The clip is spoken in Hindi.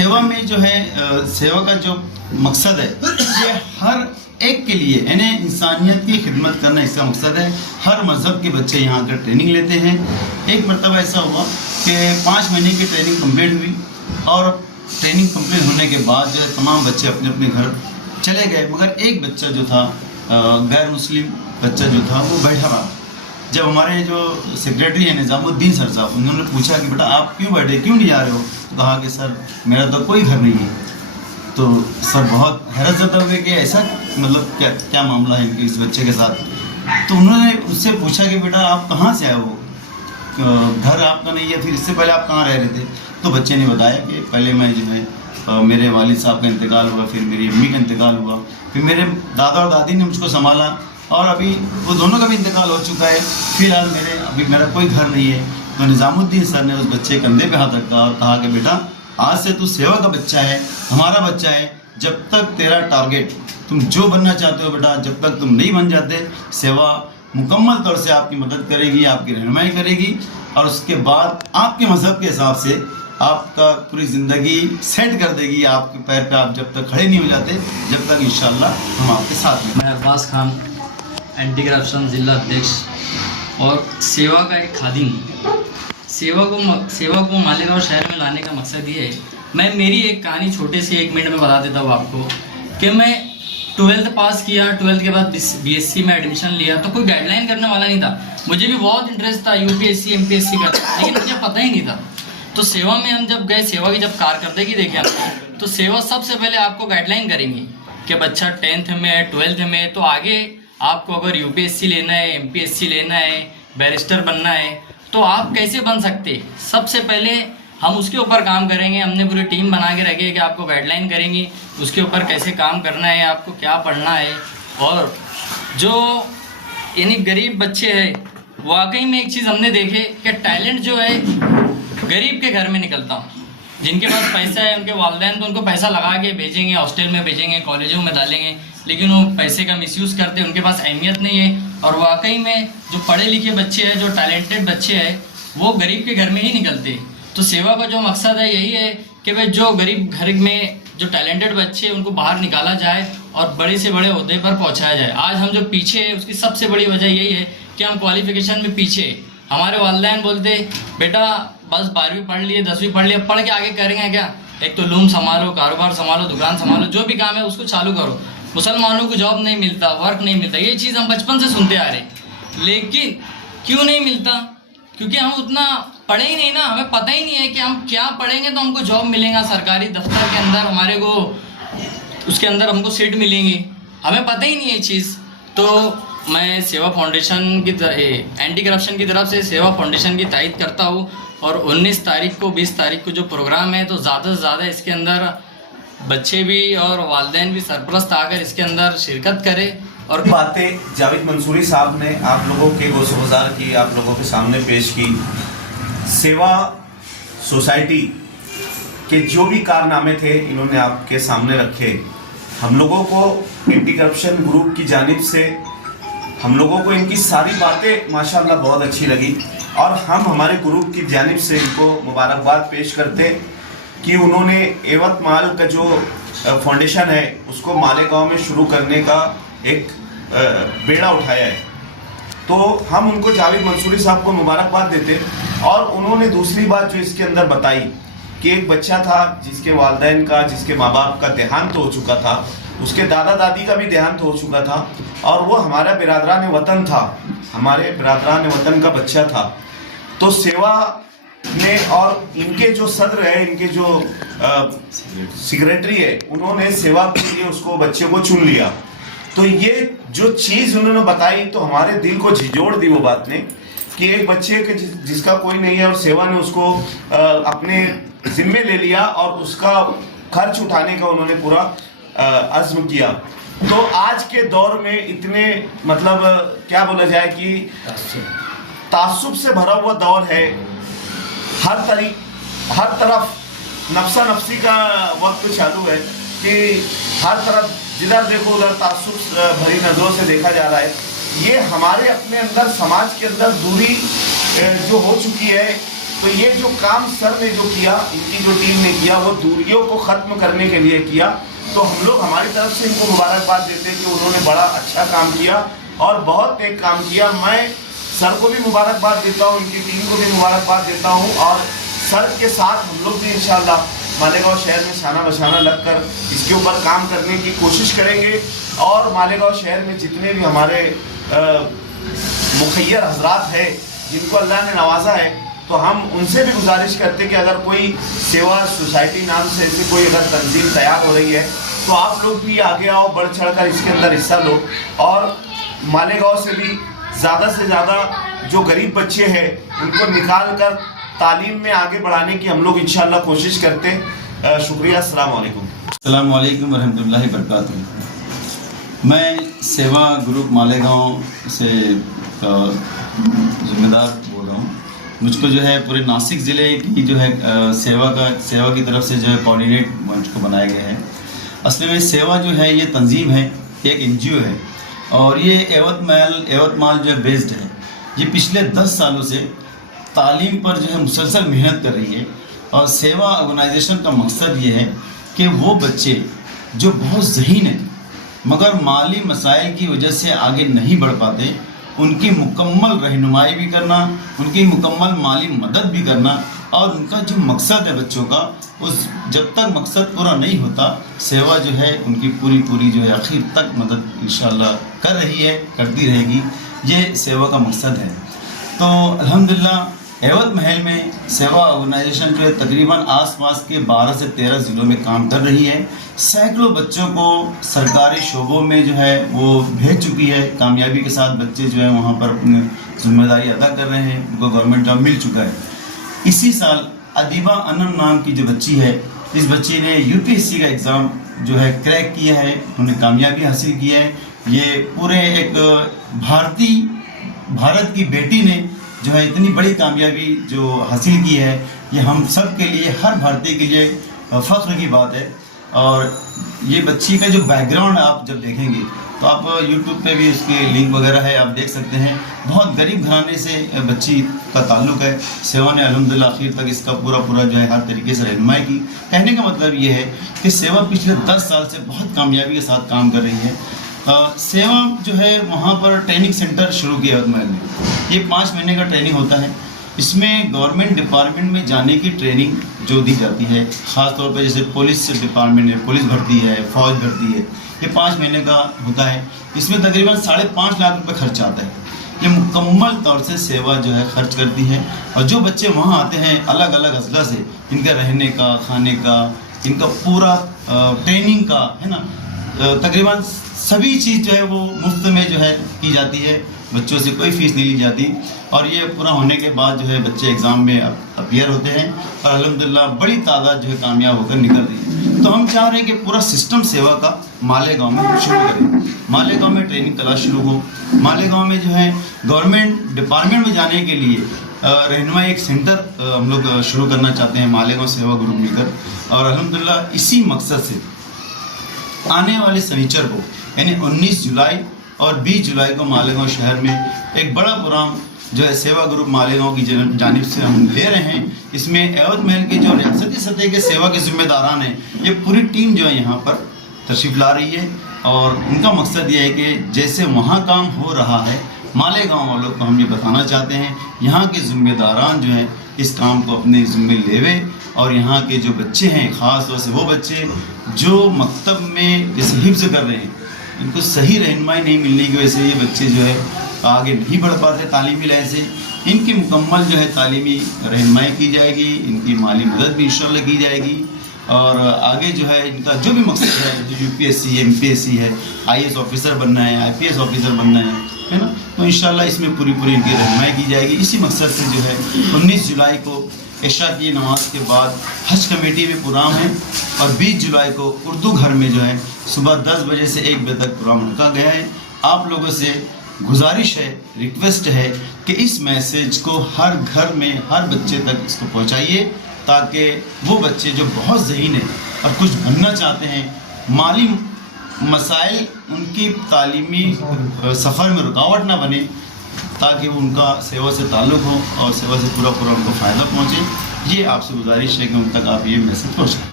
सेवा में जो है सेवा का जो मकसद है ये हर एक के लिए यानी इंसानियत की खिदमत करना इसका मकसद है। हर मज़हब के बच्चे यहाँ आकर ट्रेनिंग लेते हैं। एक मरतबा ऐसा हुआ कि 5 महीने की ट्रेनिंग कंप्लीट हुई और ट्रेनिंग कंप्लीट होने के बाद जो है तमाम बच्चे अपने अपने घर चले गए, मगर एक बच्चा जो था गैर मुस्लिम बच्चा जो था वो बैठा रहा। जब हमारे जो सेक्रेटरी हैं निज़ामुद्दीन सर साहब, उन्होंने पूछा कि बेटा आप क्यों बैठे, क्यों नहीं जा रहे हो, तो कहा कि सर मेरा तो कोई घर नहीं है। तो सर बहुत हैरत ज़दा हुए कि ऐसा मतलब क्या मामला है इनके इस बच्चे के साथ। तो उन्होंने उससे पूछा कि बेटा आप कहाँ से आए हो, घर आपका नहीं है, फिर इससे पहले आप कहाँ रह रहे थे। तो बच्चे ने बताया कि पहले मैं जो है मेरे वालिद साहब का इंतकाल हुआ, फिर मेरी अम्मी का इंतकाल हुआ, फिर मेरे दादा और दादी ने मुझको संभाला और अभी वो दोनों का भी इंतकाल हो चुका है। फिलहाल मेरा कोई घर नहीं है। तो निज़ामुद्दीन सर ने उस बच्चे के कंधे पे हाथ रखा और कहा कि बेटा आज से तू सेवा का बच्चा है, हमारा बच्चा है। जब तक तेरा टारगेट तुम जो बनना चाहते हो बेटा, जब तक तुम नहीं बन जाते, सेवा मुकम्मल तौर से आपकी मदद करेगी, आपकी रहनुमाई करेगी और उसके बाद आपके मज़हब के हिसाब से आपका पूरी ज़िंदगी सेट कर देगी। आपके पैर पे आप जब तक खड़े नहीं हो जाते, जब तक इंशाल्लाह हम आपके साथ हैं। मैं अब्बास खान, एंटी करप्शन जिला अध्यक्ष और सेवा का एक खादिम। सेवा को मालेगांव शहर में लाने का मकसद ये है। मैं मेरी एक कहानी छोटे से 1 मिनट में बता देता हूँ आपको कि मैं 12th पास किया, 12th के बाद BSc में एडमिशन लिया तो कोई गाइडलाइन करने वाला नहीं था। मुझे भी बहुत इंटरेस्ट था UPSC MPSC का, लेकिन मुझे पता ही नहीं था। तो सेवा में हम जब गए, सेवा की जब कारकर्दगी देखे हमने, तो सेवा सबसे पहले आपको गाइडलाइन करेंगी कि बच्चा 10th में 12th में, तो आगे आपको अगर UPSC लेना है, MPSC लेना है, बैरिस्टर बनना है, तो आप कैसे बन सकते, सबसे पहले हम उसके ऊपर काम करेंगे। हमने पूरी टीम बना के रखी है कि आपको गाइडलाइन करेंगी उसके ऊपर कैसे काम करना है, आपको क्या पढ़ना है। और जो यानी गरीब बच्चे हैं, वाकई में एक चीज़ हमने देखे कि टैलेंट जो है गरीब के घर में निकलता हूँ। जिनके पास पैसा है उनके वालिदैन तो उनको पैसा लगा के भेजेंगे, हॉस्टल में भेजेंगे, कॉलेजों में डालेंगे, लेकिन वो पैसे का मिसयूज़ करते हैं, उनके पास अहमियत नहीं है। और वाकई में जो पढ़े लिखे बच्चे हैं, जो टैलेंटेड बच्चे हैं, वो गरीब के घर में ही निकलते। तो सेवा का जो मकसद है यही है कि भाई जो गरीब घर में जो टैलेंटेड बच्चे हैं उनको बाहर निकाला जाए और बड़े से बड़े ओहदे पर पहुंचाया जाए। आज हम जो पीछे हैं उसकी सबसे बड़ी वजह यही है कि हम क्वालिफिकेशन में पीछे। हमारे वालिदैन बोलते बेटा बस 12वीं पढ़ लिए, 10वीं पढ़ लिया, पढ़ के आगे करेंगे क्या, एक तो लूम संभालो, कारोबार संभालो, दुकान संभालो, जो भी काम है उसको चालू करो। मुसलमानों को जॉब नहीं मिलता, वर्क नहीं मिलता, ये चीज़ हम बचपन से सुनते आ रहे। लेकिन क्यों नहीं मिलता? क्योंकि हम उतना पढ़े ही नहीं ना, हमें पता ही नहीं है कि हम क्या पढ़ेंगे तो हमको जॉब मिलेगा सरकारी दफ्तर के अंदर, हमारे को उसके अंदर हमको सीट मिलेंगी, हमें पता ही नहीं है ये चीज़। तो मैं सेवा फाउंडेशन की एंटी करप्शन की तरफ से सेवा फाउंडेशन की तायद करता हूँ और 19 तारीख को 20 तारीख को जो प्रोग्राम है, तो ज़्यादा से ज़्यादा इसके अंदर बच्चे भी और वालिदैन भी सरपरस्त आकर इसके अंदर शिरकत करें। और बातें जावेद मंसूरी साहब ने आप लोगों के गोशगुजार की, आप लोगों के सामने पेश की। सेवा सोसाइटी के जो भी कारनामे थे इन्होंने आपके सामने रखे। हम लोगों को एंटी करप्शन ग्रुप की जानिब से हम लोगों को इनकी सारी बातें माशाल्लाह बहुत अच्छी लगी और हम हमारे ग्रुप की जानिब से इनको मुबारकबाद पेश करते कि उन्होंने एवतमाल का जो फाउंडेशन है उसको मालेगांव में शुरू करने का एक बेड़ा उठाया है। तो हम उनको जावेद मंसूरी साहब को मुबारकबाद देते। और उन्होंने दूसरी बात जो इसके अंदर बताई कि एक बच्चा था जिसके वालिदैन का, जिसके माँ बाप का देहांत हो चुका था, उसके दादा दादी का भी देहांत हो चुका था और वो हमारा बिरादरान वतन था, हमारे बिरादरान वतन का बच्चा था। तो सेवा ने और इनके जो सदर है, इनके जो सेक्रेटरी है, उन्होंने सेवा के लिए उसको बच्चे को चुन लिया। तो ये जो चीज़ उन्होंने बताई तो हमारे दिल को झिझोड़ दी वो बात ने कि एक बच्चे के जिसका कोई नहीं है और सेवा ने उसको अपने जिम्मे ले लिया और उसका खर्च उठाने का उन्होंने पूरा अज़्म किया। तो आज के दौर में इतने मतलब क्या बोला जाए कि तासुब से भरा हुआ दौर है, हर तरफ नफ्सा नफ्सी का वक्त चालू है कि हर तरफ जिधर देखो उधर तासुब भरी नजरों से देखा जा रहा है। ये हमारे अपने अंदर समाज के अंदर दूरी जो हो चुकी है तो ये जो काम सर ने जो किया, इनकी जो टीम ने किया, वो दूरियों को ख़त्म करने के लिए किया। तो हम लोग हमारी तरफ से इनको मुबारकबाद देते हैं कि उन्होंने बड़ा अच्छा काम किया और बहुत नेक काम किया। मैं सर को भी मुबारकबाद देता हूँ, इनकी टीम को भी मुबारकबाद देता हूँ और सर के साथ हम लोग भी इंशाल्लाह मालेगांव शहर में शाना बशाना लगकर इसके ऊपर काम करने की कोशिश करेंगे। और मालेगांव शहर में जितने भी हमारे मुखैर हजरात है जिनको अल्लाह ने नवाजा है, तो हम उनसे भी गुजारिश करते कि अगर कोई सेवा सोसाइटी नाम से ऐसी कोई अगर तंजीम तैयार हो रही है तो आप लोग भी आगे आओ, बढ़ चढ़ कर इसके अंदर हिस्सा लो और मालेगांव से भी ज़्यादा से ज़्यादा जो गरीब बच्चे हैं उनको निकाल कर तालीम में आगे बढ़ाने की हम लोग इंशाल्लाह कोशिश करते हैं। शुक्रिया। अस्सलाम वालेकुम। अस्सलाम वालेकुम वरहमतुल्लाहि वबरकातुहू। मैं सेवा ग्रुप मालेगांव से जिम्मेदार बोल रहा हूँ। मुझको जो है पूरे नासिक ज़िले की जो है सेवा की तरफ से जो है कोऑर्डिनेट मुझको बनाया गया है। असल में सेवा जो है ये तंजीम है, एक NGO है और ये एवतमाल जो है बेस्ड है। ये पिछले 10 सालों से तालीम पर जो है मुसलसल मेहनत कर रही है और सेवा ऑर्गेनाइजेशन का मकसद ये है कि वो बच्चे जो बहुत ज़हीन हैं मगर माली मसाइल की वजह से आगे नहीं बढ़ पाते, उनकी मुकम्मल रहनुमाई भी करना, उनकी मुकम्मल माली मदद भी करना और उनका जो मकसद है बच्चों का, उस जब तक मकसद पूरा नहीं होता सेवा जो है उनकी पूरी जो है आखिर तक मदद इंशाल्लाह कर रही है, करती रहेगी। ये सेवा का मकसद है। तो अल्हम्दुलिल्लाह एवत महल में सेवा ऑर्गेनाइजेशन जो है तकरीबन आसपास के 12 से 13 ज़िलों में काम कर रही है। सैकड़ों बच्चों को सरकारी शोबों में जो है वो भेज चुकी है। कामयाबी के साथ बच्चे जो है वहाँ पर अपनी जिम्मेदारी अदा कर रहे हैं, उनको गवर्नमेंट जॉब मिल चुका है। इसी साल अदीबा अनम नाम की जो बच्ची है, इस बच्ची ने UPSC का एग्ज़ाम जो है क्रैक किया है, उन्होंने कामयाबी हासिल की है। ये पूरे एक भारत की बेटी ने जो है इतनी बड़ी कामयाबी जो हासिल की है, ये हम सब के लिए, हर भारतीय के लिए फ़ख्र की बात है। और ये बच्ची का जो बैकग्राउंड आप जब देखेंगे तो आप YouTube पे भी इसके लिंक वगैरह है, आप देख सकते हैं। बहुत गरीब घराने से बच्ची का ताल्लुक़ है। सेवा ने अल्हम्दुलिल्लाह आखिर तक इसका पूरा जो है हर तरीके से रहनुमाई की। कहने का मतलब ये है कि सेवा पिछले 10 साल से बहुत कामयाबी के साथ काम कर रही है। सेवा जो है वहाँ पर ट्रेनिंग सेंटर शुरू किया यवतमाल में। ये 5 महीने का ट्रेनिंग होता है। इसमें गवर्नमेंट डिपार्टमेंट में जाने की ट्रेनिंग जो दी जाती है, ख़ास तौर पर जैसे पुलिस डिपार्टमेंट है, पुलिस भर्ती है, फ़ौज भर्ती है, ये 5 महीने का होता है। इसमें तकरीबन 5.5 लाख रुपये खर्च आता है। ये मुकम्मल तौर से सेवा जो है खर्च करती है। और जो बच्चे वहाँ आते हैं अलग अलग अजला से, इनका रहने का, खाने का, इनका पूरा ट्रेनिंग का है ना, तकरीबन सभी चीज़ जो है वो मुफ्त में जो है की जाती है। बच्चों से कोई फ़ीस नहीं ली जाती। और ये पूरा होने के बाद जो है बच्चे एग्ज़ाम में अपीयर होते हैं और अल्हम्दुलिल्लाह बड़ी तादाद जो है कामयाब होकर निकल रही है। तो हम चाह रहे हैं कि पूरा सिस्टम सेवा का मालेगांव में शुरू करें। मालेगांव में ट्रेनिंग क्लास शुरू हो। मालेगांव में जो है गवर्नमेंट डिपार्टमेंट में जाने के लिए रहनुमाई एक सेंटर हम लोग शुरू करना चाहते हैं मालेगांव सेवा ग्रुप मिलकर। और अल्हम्दुलिल्लाह इसी मकसद से आने वाले शनिचर को यानी 19 जुलाई और 20 जुलाई को मालेगांव शहर में एक बड़ा प्रोग्राम जो है सेवा ग्रुप मालेगांव की जानिब से हम ले रहे हैं। इसमें एवत महल के जो रियासती सतह के सेवा के जिम्मेदारान हैं, ये पूरी टीम जो है यहाँ पर तशरीफ़ ला रही है। और उनका मकसद ये है कि जैसे वहाँ काम हो रहा है, मालेगांव वालों को हम ये बताना चाहते हैं, यहाँ के जिम्मेदारान जो हैं इस काम को अपने ज़िम्मे लेवे। और यहाँ के जो बच्चे हैं, ख़ास तौर से वो बच्चे जो मकतब में जैसे हिफ्ज़ कर रहे हैं, इनको सही रहनुमाई नहीं मिलने की वजह से ये बच्चे जो है आगे नहीं बढ़ पाते तालीमी लिहाज से। इनकी मुकम्मल जो है तालीमी रहनुमाई की जाएगी, इनकी माली मदद भी इंशाल्लाह की जाएगी। और आगे जो है इनका जो भी मकसद है, जो UPSC है, MPSC है, IAS ऑफिसर बनना है, IPS ऑफिसर बनना है ना, तो इंशाल्लाह इसमें पूरी इनकी रहनुमाई की जाएगी। इसी मकसद से जो है 19 जुलाई को इशा की नमाज के बाद हज कमेटी में प्रोग्राम है और 20 जुलाई को उर्दू घर में जो है सुबह 10 बजे से 1 बजे तक प्रोग्राम रखा गया है। आप लोगों से गुजारिश है, रिक्वेस्ट है कि इस मैसेज को हर घर में, हर बच्चे तक इसको पहुंचाइए, ताकि वो बच्चे जो बहुत ज़हीन है और कुछ बनना चाहते हैं, माली मसाइल उनकी तालीमी सफ़र में रुकावट ना बने, ताकि उनका सेवा से ताल्लुक़ हो और सेवा से पूरा उनको फ़ायदा पहुँचे। ये आपसे गुजारिश है कि उन तक आप ये मैसेज पहुँचाएं।